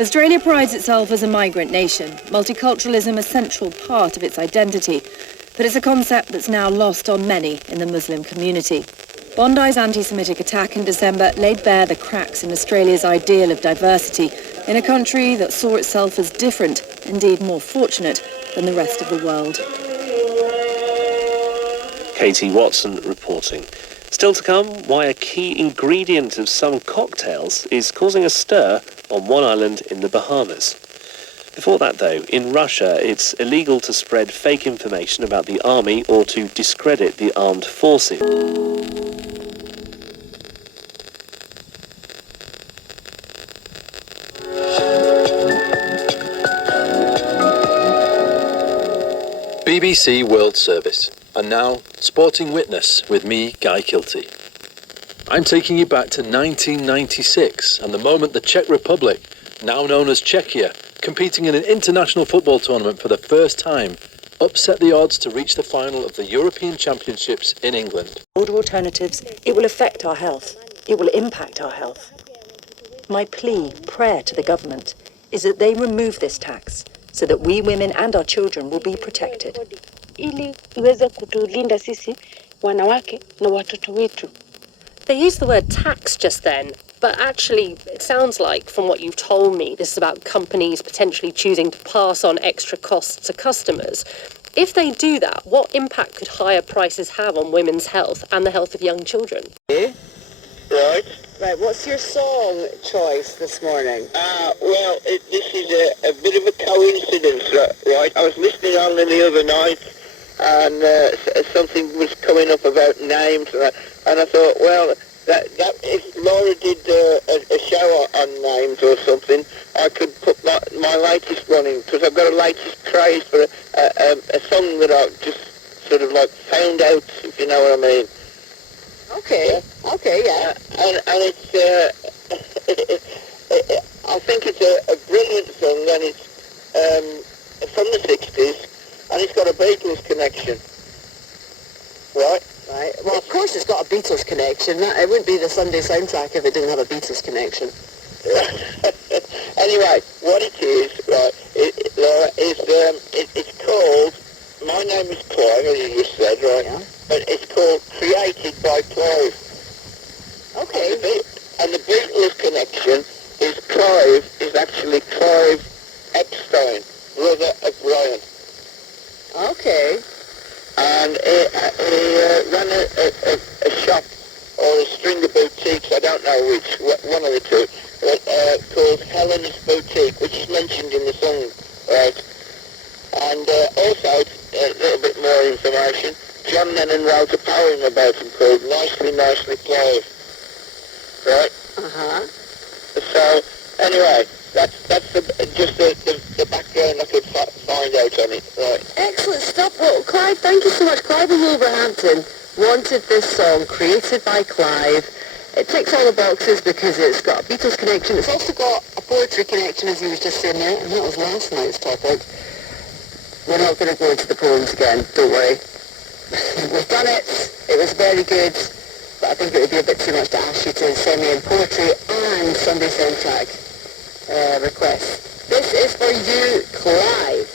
Australia prides itself as a migrant nation, multiculturalism a central part of its identity, but it's a concept that's now lost on many in the Muslim community. Bondi's anti-Semitic attack in December laid bare the cracks in Australia's ideal of diversity in a country that saw itself as different, indeed more fortunate, than the rest of the world. Katie Watson reporting. Still to come, why a key ingredient of some cocktails is causing a stir on one island in the Bahamas. Before that, though, in Russia, it's illegal to spread fake information about the army or to discredit the armed forces. BBC World Service, and now Sporting Witness with me, Guy Kilty. I'm taking you back to 1996 and the moment the Czech Republic, now known as Czechia, competing in an international football tournament for the first time, upset the odds to reach the final of the European Championships in England. Order alternatives, it will affect our health. It will impact our health. My prayer to the government is that they remove this tax so that we women and our children will be protected. Ili iweze kutulinda sisi wanawake na watoto wetu. They used the word tax just then, but actually it sounds like, from what you've told me, this is about companies potentially choosing to pass on extra costs to customers. If they do that, what impact could higher prices have on women's health and the health of young children? Right, what's your song choice this morning? Well, this is a bit of a coincidence, right? I was listening on the other night, and something was coming up about names, and I thought, well, that if Laura did a show on names or something, I could put my latest one in, because I've got a latest craze for a song that I've just sort of like found out, if you know what I mean. Okay, yeah. And it's, I think it's a brilliant song, and it's from the 60s, and it's got a Beatles connection. Right? Right. Well, of course it's got a Beatles connection. It wouldn't be the Sunday soundtrack if it didn't have a Beatles connection. Anyway, what it is, right, Laura, it's called, my name is Clive, as you just said, right? Yeah. But it's called Created by Clive. Okay. And the Beatles connection is Clive is actually Clive Epstein, brother of Brian. Okay. And he ran a shop or a string of boutiques, I don't know which, one of the two, called Helen's Boutique, which is mentioned in the song, right? And also, a little bit more information, John Lennon wrote a poem about him called Nicely, Nicely Clive. Right? Uh-huh. So, anyway, that's just the background I could find out on it, right? Excellent stuff. Well, Clive, thank you so much. Clive in Wolverhampton wanted this song, Created by Clive. It ticks all the boxes because it's got a Beatles connection. It's also got a poetry connection, as you was just saying there, and that was last night's topic. We're not going to go into the poems again, don't worry. We've done it. It was very good, but I think it would be a bit too much to ask you to send me in poetry and Sunday soundtrack requests. This is for you, Clive.